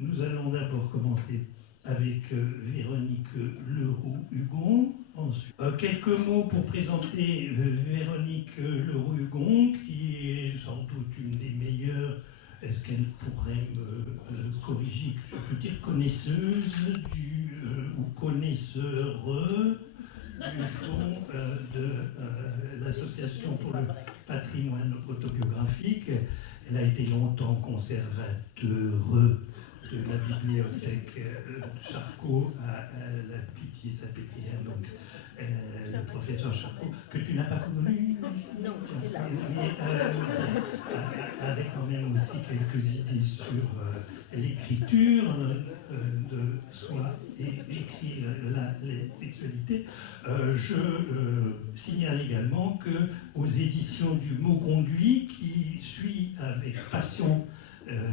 Nous allons d'abord commencer avec Véronique Leroux-Hugon. Quelques mots pour présenter Véronique Leroux-Hugon, qui est sans doute une des meilleures, est-ce qu'elle pourrait me corriger, je peux dire connaisseuse ou connaisseur du fond de l'Association pour le patrimoine autobiographique. Elle a été longtemps conservateur de la bibliothèque Charcot à la Pitié-Salpêtrière, donc le professeur Charcot, que tu n'as pas connu. Non, il est là. Mais avec quand même aussi quelques idées sur l'écriture de soi et écrire les sexualités. Je signale également que aux éditions du Mot Conduit, qui suit avec passion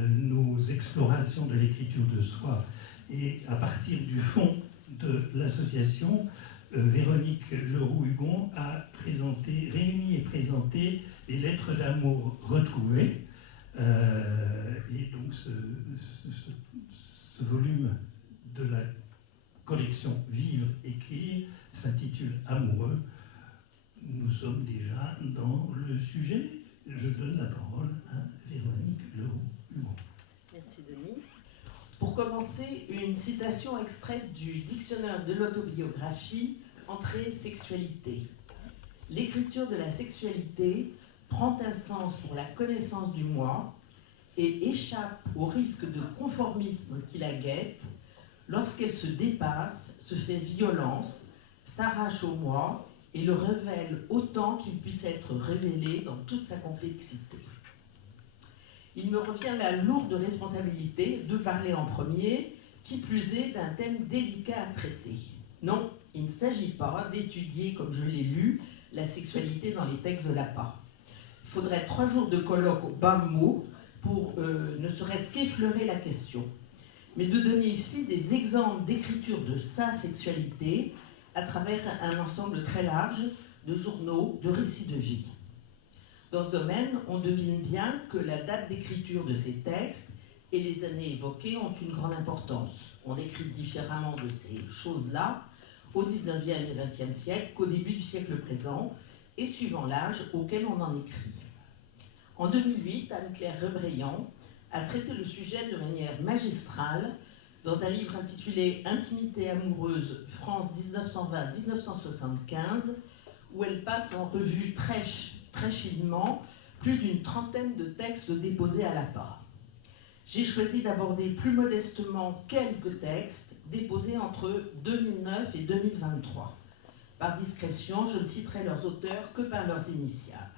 nos explorations de l'écriture de soi, et à partir du fond de l'association, Véronique Leroux-Hugon a réuni et présenté les lettres d'amour retrouvées. Et donc ce volume de la collection Vivre, Écrire s'intitule Amoureux. Nous sommes déjà dans le sujet. Je donne la parole à Véronique Leroux-Hugon. Merci Denis. Pour commencer, une citation extraite du dictionnaire de l'autobiographie, entrée sexualité. L'écriture de la sexualité prend un sens pour la connaissance du moi et échappe au risque de conformisme qui la guette lorsqu'elle se dépasse, se fait violence, s'arrache au moi et le révèle autant qu'il puisse être révélé dans toute sa complexité. Il me revient la lourde responsabilité de parler en premier, qui plus est d'un thème délicat à traiter. Non, il ne s'agit pas d'étudier, comme je l'ai lu, la sexualité dans les textes de l'APA. Il faudrait 3 jours de colloque au bas mot pour ne serait-ce qu'effleurer la question, mais de donner ici des exemples d'écriture de sa sexualité à travers un ensemble très large de journaux, de récits de vie. Dans ce domaine, on devine bien que la date d'écriture de ces textes et les années évoquées ont une grande importance. On écrit différemment de ces choses-là au XIXe et XXe siècle qu'au début du siècle présent, et suivant l'âge auquel on en écrit. En 2008, Anne-Claire Rebriand a traité le sujet de manière magistrale dans un livre intitulé « Intimité amoureuse, France 1920-1975 », où elle passe en revue très finement plus d'une trentaine de textes déposés à l'APA. J'ai choisi d'aborder plus modestement quelques textes déposés entre 2009 et 2023. Par discrétion, je ne citerai leurs auteurs que par leurs initiales.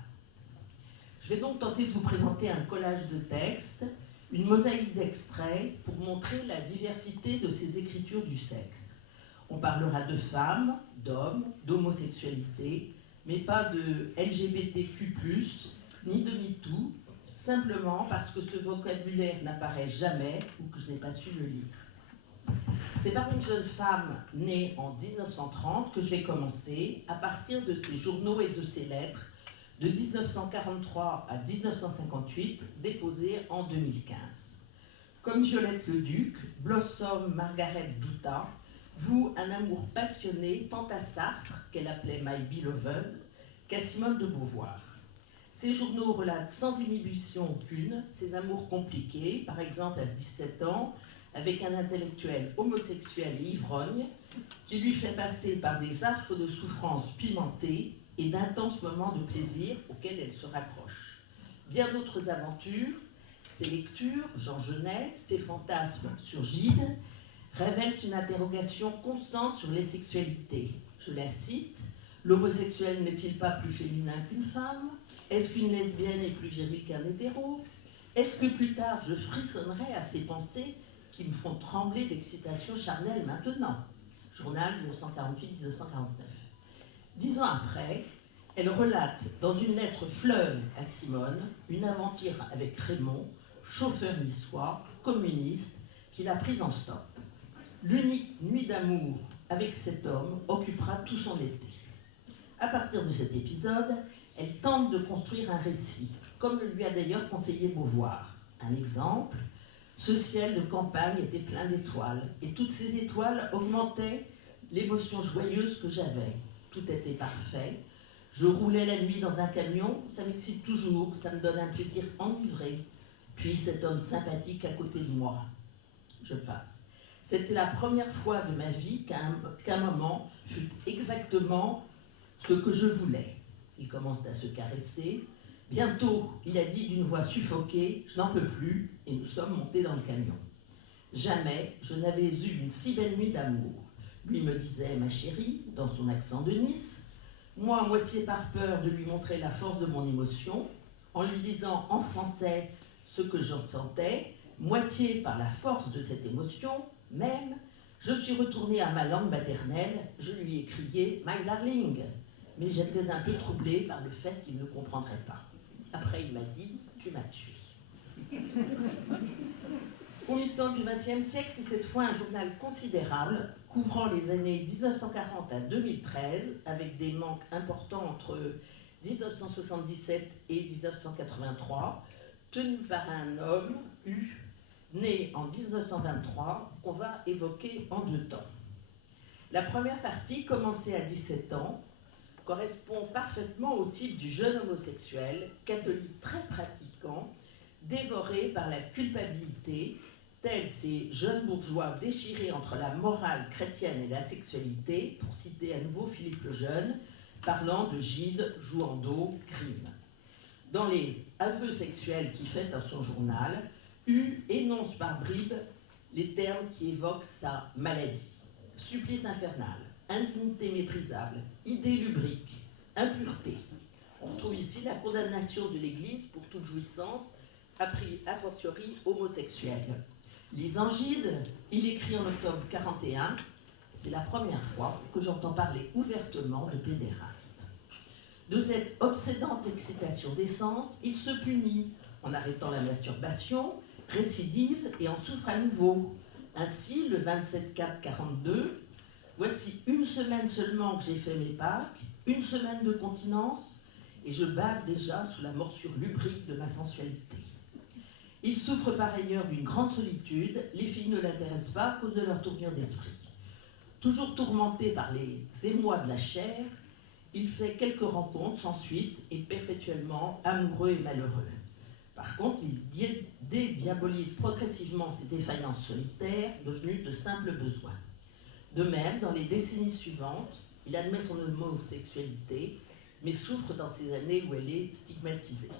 Je vais donc tenter de vous présenter un collage de textes, une mosaïque d'extraits pour montrer la diversité de ces écritures du sexe. On parlera de femmes, d'hommes, d'homosexualité, mais pas de LGBTQ+, ni de MeToo, simplement parce que ce vocabulaire n'apparaît jamais ou que je n'ai pas su le lire. C'est par une jeune femme née en 1930 que je vais commencer, à partir de ses journaux et de ses lettres, de 1943 à 1958, déposées en 2015. Comme Violette Leduc, Blossom Margaret Douta voue un amour passionné tant à Sartre, qu'elle appelait My Beloved, qu'à Simone de Beauvoir. Ces journaux relatent sans inhibition aucune ces amours compliqués, par exemple à 17 ans, avec un intellectuel homosexuel et ivrogne, qui lui fait passer par des affres de souffrances pimentées et d'intenses moments de plaisir auxquels elle se raccroche. Bien d'autres aventures, ses lectures, Jean Genet, ses fantasmes sur Gide, révèlent une interrogation constante sur les sexualités. Je la cite, « L'homosexuel n'est-il pas plus féminin qu'une femme ? Est-ce qu'une lesbienne est plus virile qu'un hétéro ? Est-ce que plus tard je frissonnerai à ces pensées qui me font trembler d'excitation charnelle maintenant ?» Journal 1948-1949. 10 ans après, elle relate dans une lettre fleuve à Simone une aventure avec Raymond, chauffeur niçois, communiste, qui l'a prise en stop. L'unique nuit d'amour avec cet homme occupera tout son été. À partir de cet épisode, elle tente de construire un récit, comme le lui a d'ailleurs conseillé Beauvoir. Un exemple, Ce ciel de campagne était plein d'étoiles, et toutes ces étoiles augmentaient l'émotion joyeuse que j'avais. Tout était parfait. Je roulais la nuit dans un camion, ça m'excite toujours, ça me donne un plaisir enivré. Puis cet homme sympathique à côté de moi. Je passe. C'était la première fois de ma vie qu'un moment fut exactement ce que je voulais. Il commence à se caresser. Bientôt, il a dit d'une voix suffoquée « Je n'en peux plus » et nous sommes montés dans le camion. Jamais je n'avais eu une si belle nuit d'amour. Lui me disait « Ma chérie » dans son accent de Nice. Moi, à moitié par peur de lui montrer la force de mon émotion, en lui disant en français ce que j'en sentais, moitié par la force de cette émotion même, je suis retournée à ma langue maternelle, je lui ai crié « My darling », mais j'étais un peu troublée par le fait qu'il ne comprendrait pas. Après, il m'a dit « Tu m'as tué ». Au mi-temps du XXe siècle, c'est cette fois un journal considérable, couvrant les années 1940 à 2013, avec des manques importants entre 1977 et 1983, tenu par un homme, né en 1923, qu'on va évoquer en deux temps. La première partie, commencée à 17 ans, correspond parfaitement au type du jeune homosexuel, catholique très pratiquant, dévoré par la culpabilité, tels ces jeunes bourgeois déchirés entre la morale chrétienne et la sexualité, pour citer à nouveau Philippe le Jeune, parlant de gide, jouando, crime. Dans les aveux sexuels qu'il fait dans son journal, énonce par bribes les termes qui évoquent sa maladie. Supplice infernal, indignité méprisable, idée lubrique, impureté. On retrouve ici la condamnation de l'Église pour toute jouissance, a fortiori homosexuelle. Les Angides, il écrit en octobre 1941, c'est la première fois que j'entends parler ouvertement de pédéraste. De cette obsédante excitation des sens, il se punit en arrêtant la masturbation, récidive et en souffre à nouveau. Ainsi, le 27/4/42, voici une semaine seulement que j'ai fait mes Pâques, une semaine de continence, et je bave déjà sous la morsure lubrique de ma sensualité. Il souffre par ailleurs d'une grande solitude, les filles ne l'intéressent pas à cause de leur tournure d'esprit. Toujours tourmenté par les émois de la chair, il fait quelques rencontres sans suite et perpétuellement amoureux et malheureux. Par contre, il dédiabolise progressivement ses défaillances solitaires, devenues de simples besoins. De même, dans les décennies suivantes, il admet son homosexualité, mais souffre dans ces années où elle est stigmatisée.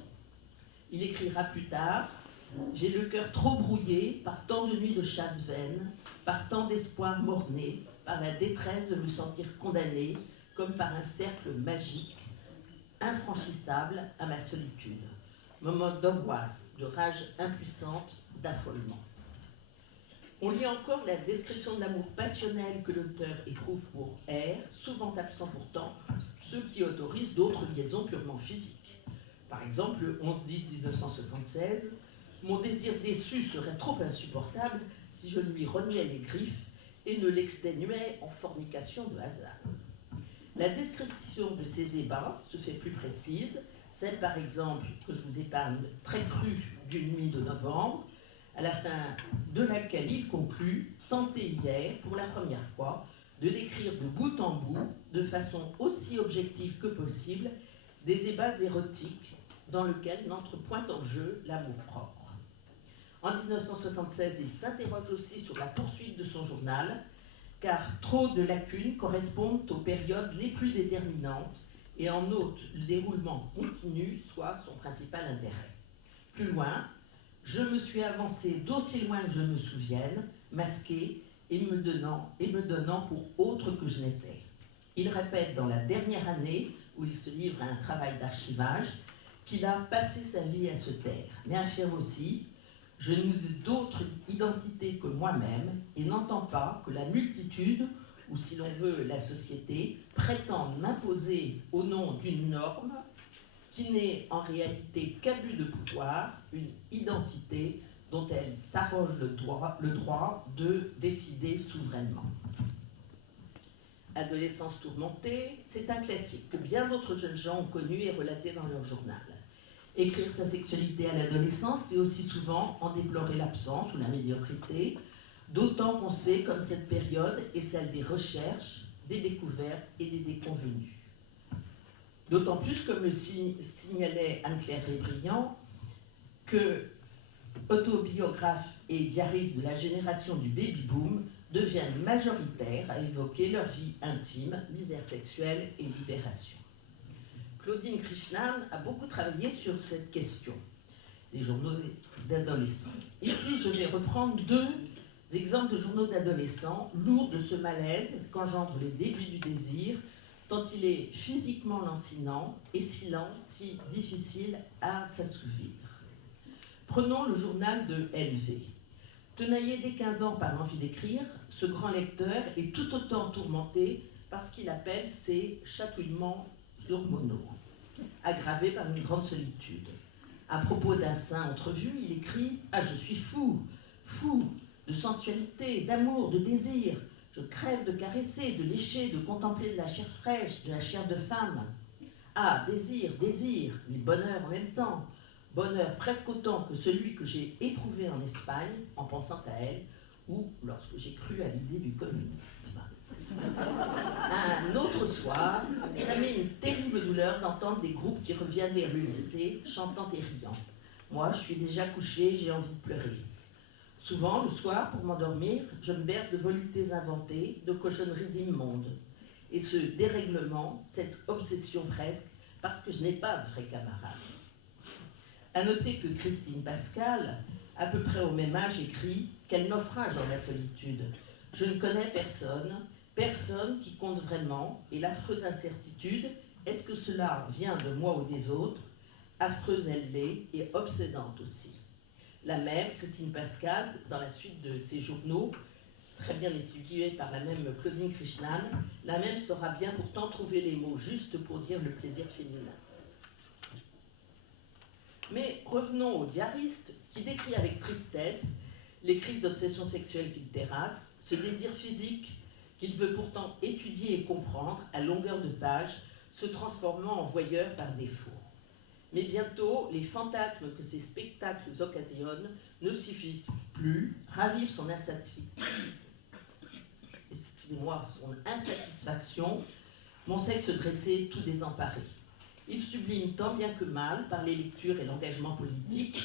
Il écrira plus tard « J'ai le cœur trop brouillé par tant de nuits de chasse vaine, par tant d'espoirs mornés, par la détresse de me sentir condamné, comme par un cercle magique, infranchissable à ma solitude. Moment d'angoisse, de rage impuissante, d'affolement. » On lit encore la description de l'amour passionnel que l'auteur éprouve pour R, souvent absent pourtant, ce qui autorise d'autres liaisons purement physiques. Par exemple, le 11-10-1976, « Mon désir déçu serait trop insupportable si je lui reniais les griffes et ne l'exténuais en fornication de hasard. » La description de ces ébats se fait plus précise, celle par exemple que je vous épargne très crue d'une nuit de novembre, à la fin de laquelle il conclut « Tenter hier, pour la première fois, de décrire de bout en bout, de façon aussi objective que possible, des ébats érotiques dans lesquels n'entre point en jeu l'amour-propre. » En 1976, il s'interroge aussi sur la poursuite de son journal, car trop de lacunes correspondent aux périodes les plus déterminantes et en note le déroulement continu, soit son principal intérêt. Plus loin, « Je me suis avancé d'aussi loin que je me souvienne, masqué et me donnant pour autre que je n'étais. » Il répète dans la dernière année, où il se livre à un travail d'archivage, qu'il a passé sa vie à se taire, mais affirme aussi « Je n'ai d'autre identité que moi-même et n'entends pas que la multitude, ou si l'on veut la société, prétende m'imposer au nom d'une norme qui n'est en réalité qu'abus de pouvoir, une identité dont elle s'arroge le droit de décider souverainement. » Adolescence tourmentée, c'est un classique que bien d'autres jeunes gens ont connu et relaté dans leur journal. Écrire sa sexualité à l'adolescence, c'est aussi souvent en déplorer l'absence ou la médiocrité, d'autant qu'on sait comme cette période est celle des recherches, des découvertes et des déconvenues. D'autant plus, comme le signalait Anne-Claire Rébriand, que autobiographes et diaristes de la génération du baby-boom deviennent majoritaires à évoquer leur vie intime, misère sexuelle et libération. Claudine Krishnan a beaucoup travaillé sur cette question des journaux d'adolescents. Ici, je vais reprendre 2 exemples de journaux d'adolescents lourds de ce malaise qu'engendre les débuts du désir, tant il est physiquement lancinant et si lent, si difficile à s'assouvir. Prenons le journal de LV. Tenaillé dès 15 ans par l'envie d'écrire, ce grand lecteur est tout autant tourmenté par ce qu'il appelle ses chatouillements hormonaux, aggravés par une grande solitude. À propos d'un sein entrevu, il écrit « Ah, je suis fou, fou de sensualité, d'amour, de désir. Je crève de caresser, de lécher, de contempler de la chair fraîche, de la chair de femme. Ah, désir, désir, mais bonheur en même temps. Bonheur presque autant que celui que j'ai éprouvé en Espagne en pensant à elle ou lorsque j'ai cru à l'idée du communisme. » Un autre soir, ça met une terrible douleur d'entendre des groupes qui reviennent vers le lycée, chantant et riant. Moi, je suis déjà couchée, j'ai envie de pleurer. Souvent, le soir, pour m'endormir, je me berce de voluptés inventées, de cochonneries immondes. Et ce dérèglement, cette obsession presque, parce que je n'ai pas de vrais camarades. À noter que Christine Pascal, à peu près au même âge, écrit « Quel naufrage dans la solitude. Je ne connais personne, personne qui compte vraiment, et l'affreuse incertitude, est-ce que cela vient de moi ou des autres? Affreuse elle l'est, et obsédante aussi. » La même, Christine Pascal, dans la suite de ses journaux, très bien étudiée par la même Claudine Krishnan, la même saura bien pourtant trouver les mots justes pour dire le plaisir féminin. Mais revenons au diariste qui décrit avec tristesse les crises d'obsession sexuelle qu'il terrasse, ce désir physique qu'il veut pourtant étudier et comprendre à longueur de page, se transformant en voyeur par défaut. Mais bientôt, les fantasmes que ces spectacles occasionnent ne suffisent plus, ravivent son insatisfaction, mon sexe dressé tout désemparé. Il sublime tant bien que mal, par les lectures et l'engagement politique,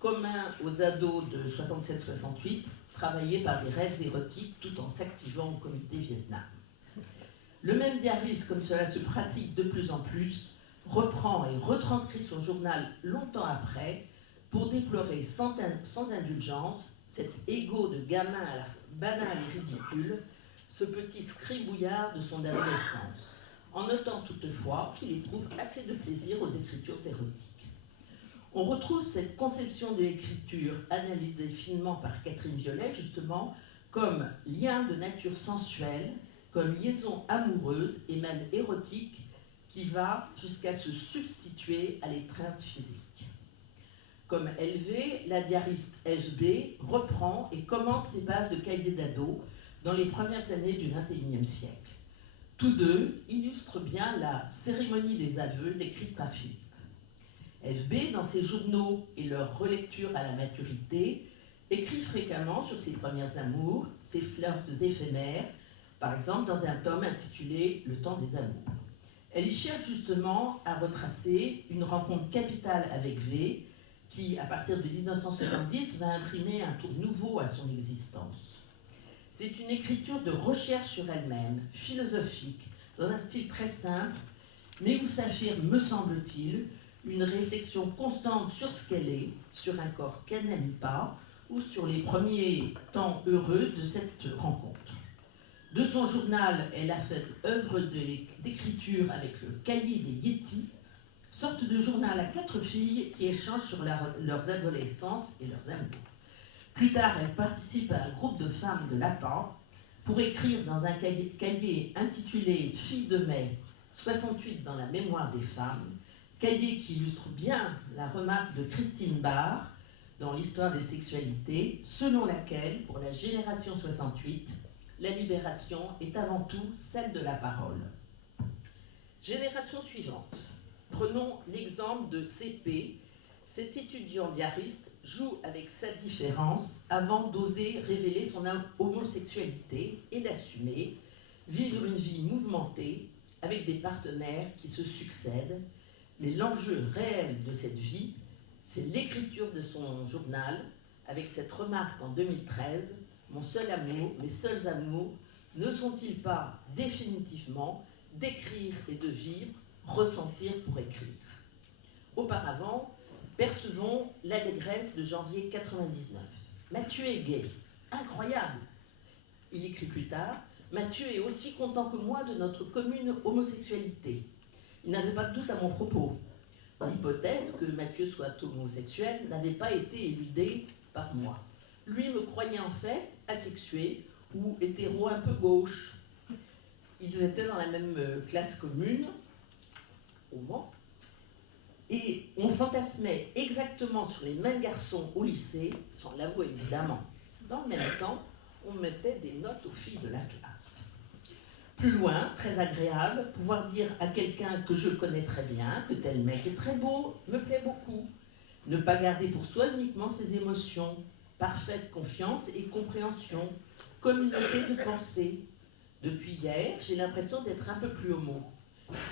commun aux ados de 67-68, travaillés par des rêves érotiques tout en s'activant au comité Vietnam. Le même diariste, comme cela se pratique de plus en plus, reprend et retranscrit son journal longtemps après pour déplorer sans indulgence cet égo de gamin à la fois banal et ridicule, ce petit scribouillard de son adolescence, en notant toutefois qu'il éprouve assez de plaisir aux écritures érotiques. On retrouve cette conception de l'écriture analysée finement par Catherine Violet, justement, comme lien de nature sensuelle, comme liaison amoureuse et même érotique qui va jusqu'à se substituer à l'étreinte physique. Comme LV, la diariste FB reprend et commente ces pages de cahiers d'ado dans les premières années du XXIe siècle. Tous deux illustrent bien la cérémonie des aveux décrite par Philippe. FB, dans ses journaux et leur relecture à la maturité, écrit fréquemment sur ses premiers amours, ses flirts éphémères, par exemple dans un tome intitulé « Le temps des amours ». Elle y cherche justement à retracer une rencontre capitale avec V, qui, à partir de 1970, va imprimer un tour nouveau à son existence. C'est une écriture de recherche sur elle-même, philosophique, dans un style très simple, mais où s'affirme, me semble-t-il, une réflexion constante sur ce qu'elle est, sur un corps qu'elle n'aime pas, ou sur les premiers temps heureux de cette rencontre. De son journal, elle a fait œuvre d'écriture avec le cahier des Yétis, sorte de journal à 4 filles qui échangent sur leurs adolescences et leurs amours. Plus tard, elle participe à un groupe de femmes de Lapin pour écrire dans un cahier intitulé « Filles de mai, 68 dans la mémoire des femmes », cahier qui illustre bien la remarque de Christine Barr dans l'histoire des sexualités, selon laquelle, pour la génération 68, la libération est avant tout celle de la parole. Génération suivante. Prenons l'exemple de CP, Cet étudiant diariste joue avec sa différence avant d'oser révéler son homosexualité et l'assumer, vivre une vie mouvementée avec des partenaires qui se succèdent. Mais l'enjeu réel de cette vie, c'est l'écriture de son journal, avec cette remarque en 2013, « Mon seul amour, mes seuls amours, ne sont-ils pas définitivement d'écrire et de vivre, ressentir pour écrire ?» Auparavant, percevons l'allégresse de janvier 99. Mathieu est gay, incroyable. Il écrit plus tard, Mathieu est aussi content que moi de notre commune homosexualité. Il n'avait pas de doute à mon propos. L'hypothèse que Mathieu soit homosexuel n'avait pas été éludée par moi. Lui me croyait en fait asexué ou hétéro un peu gauche. Ils étaient dans la même classe commune, au Mans, et on fantasmait exactement sur les mêmes garçons au lycée, sans l'avouer évidemment. Dans le même temps, on mettait des notes aux filles de la classe. Plus loin, très agréable, pouvoir dire à quelqu'un que je connais très bien que tel mec est très beau, me plaît beaucoup. Ne pas garder pour soi uniquement ses émotions, parfaite confiance et compréhension, communauté de pensée. Depuis hier, j'ai l'impression d'être un peu plus homo.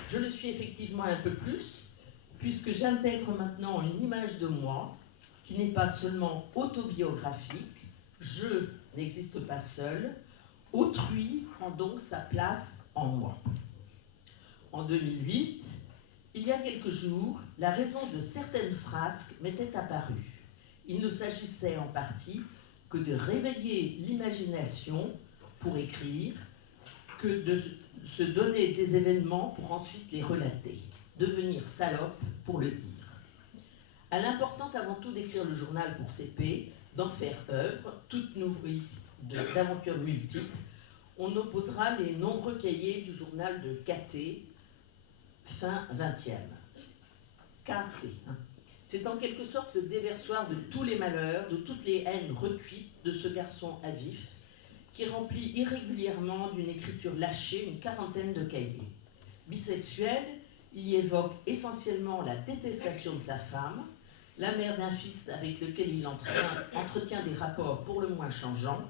Je le suis effectivement un peu plus, puisque j'intègre maintenant une image de moi qui n'est pas seulement autobiographique, je n'existe pas seul, autrui prend donc sa place en moi. En 2008, il y a quelques jours, la raison de certaines frasques m'était apparue. Il ne s'agissait en partie que de réveiller l'imagination pour écrire, que de se donner des événements pour ensuite les relater, devenir salope pour le dire. À l'importance avant tout d'écrire le journal pour CP, d'en faire œuvre, toute nourrie d'aventures multiples, on opposera les nombreux cahiers du journal de KT, fin 20e. KT. C'est en quelque sorte le déversoir de tous les malheurs, de toutes les haines recuites de ce garçon à vif, qui remplit irrégulièrement d'une écriture lâchée une quarantaine de cahiers. Bisexuel, il y évoque essentiellement la détestation de sa femme, la mère d'un fils avec lequel il entretient des rapports pour le moins changeants,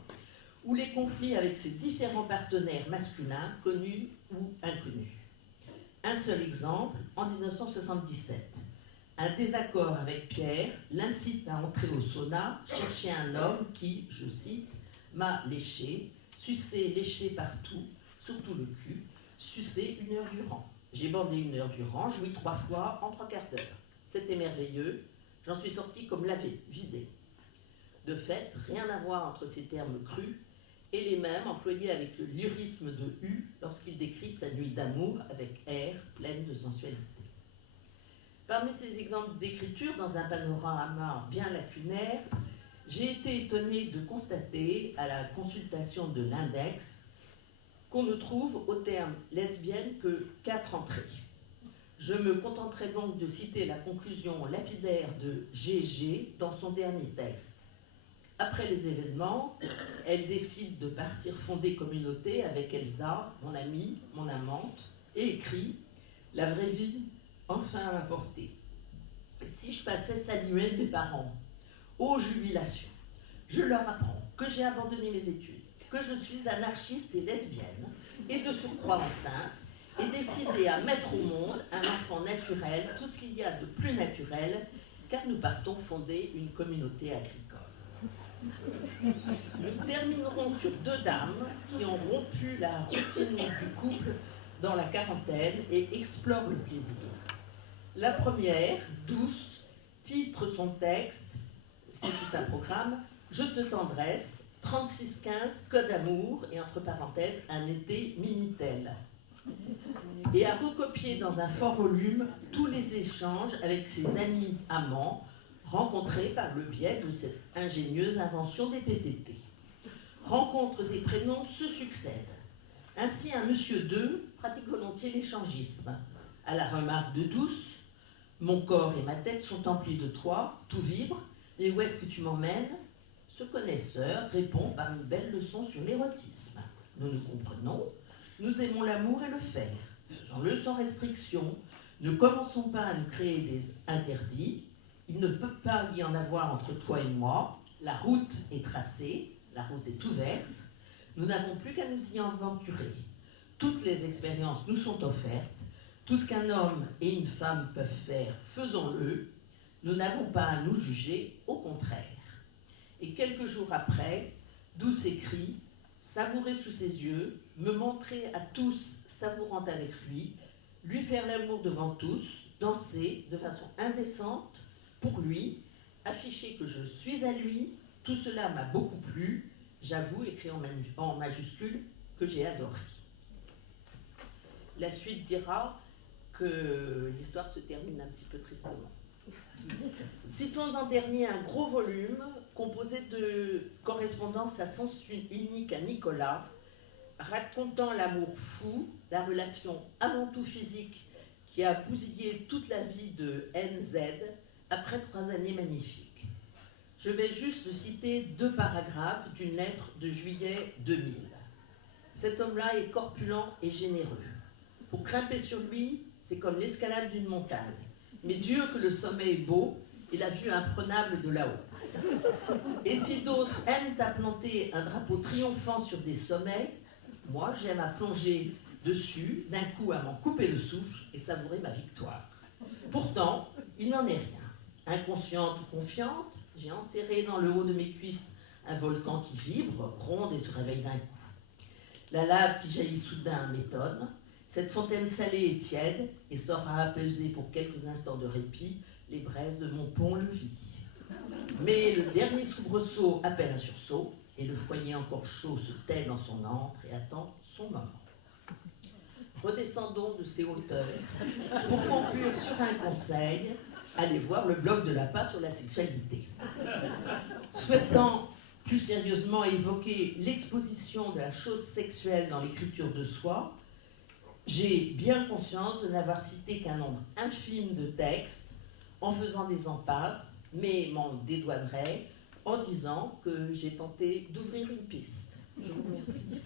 ou les conflits avec ses différents partenaires masculins, connus ou inconnus. Un seul exemple, en 1977. Un désaccord avec Pierre l'incite à entrer au sauna, chercher un homme qui, je cite, m'a léché, sucé, léché partout, surtout le cul, sucé 1 heure durant. J'ai bandé 1 heure durant, joui 3 fois en 3 quarts d'heure. C'était merveilleux, j'en suis sortie comme lavé, vidé. De fait, rien à voir entre ces termes crus et les mêmes employés avec le lyrisme de U lorsqu'il décrit sa nuit d'amour avec R pleine de sensualité. Parmi ces exemples d'écriture, dans un panorama bien lacunaire, j'ai été étonnée de constater, à la consultation de l'index, qu'on ne trouve au terme lesbienne que 4 entrées. Je me contenterai donc de citer la conclusion lapidaire de GG dans son dernier texte. Après les événements, elle décide de partir fonder communauté avec Elsa, mon amie, mon amante, et écrit « La vraie vie, enfin à ma portée. Si je passais saluer mes parents, ô jubilation, je leur apprends que j'ai abandonné mes études, que je suis anarchiste et lesbienne, et de surcroît enceinte, et décidée à mettre au monde un enfant naturel, tout ce qu'il y a de plus naturel, car nous partons fonder une communauté agricole. » Nous terminerons sur 2 dames qui ont rompu la routine du couple dans la quarantaine et explorent le plaisir. La première, douce, titre son texte, c'est tout un programme, « Je te tendresse, 3615, code amour, et entre parenthèses, un été Minitel. » Et a recopié dans un fort volume tous les échanges avec ses amis amants, rencontrés par le biais de cette ingénieuse invention des PTT. Rencontres et prénoms se succèdent. Ainsi, un monsieur 2 pratique volontiers l'échangisme. À la remarque de douce, « Mon corps et ma tête sont emplis de toi, tout vibre, et où est-ce que tu m'emmènes ?» Ce connaisseur répond par une belle leçon sur l'érotisme. Nous nous comprenons, nous aimons l'amour et le faire. Faisons-le sans restriction, ne commençons pas à nous créer des interdits, Il ne peut pas y en avoir entre toi et moi. La route est tracée, la route est ouverte. Nous n'avons plus qu'à nous y aventurer. Toutes les expériences nous sont offertes. Tout ce qu'un homme et une femme peuvent faire, faisons-le. Nous n'avons pas à nous juger, au contraire. Et quelques jours après, douce écrit, savourer sous ses yeux, me montrer à tous savourant avec lui faire l'amour devant tous, danser de façon indécente pour lui, afficher que je suis à lui, tout cela m'a beaucoup plu, j'avoue, écrit en majuscule, que j'ai adoré. La suite dira que l'histoire se termine un petit peu tristement. Citons en dernier un gros volume composé de correspondances à sens unique à Nicolas, racontant l'amour fou, la relation avant tout physique qui a bousillé toute la vie de NZ après 3 années magnifiques. Je vais juste citer 2 paragraphes d'une lettre de juillet 2000. Cet homme-là est corpulent et généreux. Pour grimper sur lui, c'est comme l'escalade d'une montagne. Mais Dieu que le sommet est beau et la vue imprenable de là-haut. Et si d'autres aiment à planter un drapeau triomphant sur des sommets, moi j'aime à plonger dessus, d'un coup à m'en couper le souffle et savourer ma victoire. Pourtant, il n'en est rien. Inconsciente ou confiante, j'ai enserré dans le haut de mes cuisses un volcan qui vibre, gronde et se réveille d'un coup. La lave qui jaillit soudain m'étonne. Cette fontaine salée et tiède et saura apaiser pour quelques instants de répit les braises de mon pont-levis. Mais le dernier soubresaut appelle un sursaut et le foyer encore chaud se tait dans son antre et attend son moment. Redescendons de ces hauteurs pour conclure sur un conseil, allez voir le blog de l'APA sur la sexualité. Souhaitant plus sérieusement évoquer l'exposition de la chose sexuelle dans l'écriture de soi, j'ai bien conscience de n'avoir cité qu'un nombre infime de textes en faisant des impasses, mais m'en dédouanerai en disant que j'ai tenté d'ouvrir une piste. Je vous remercie.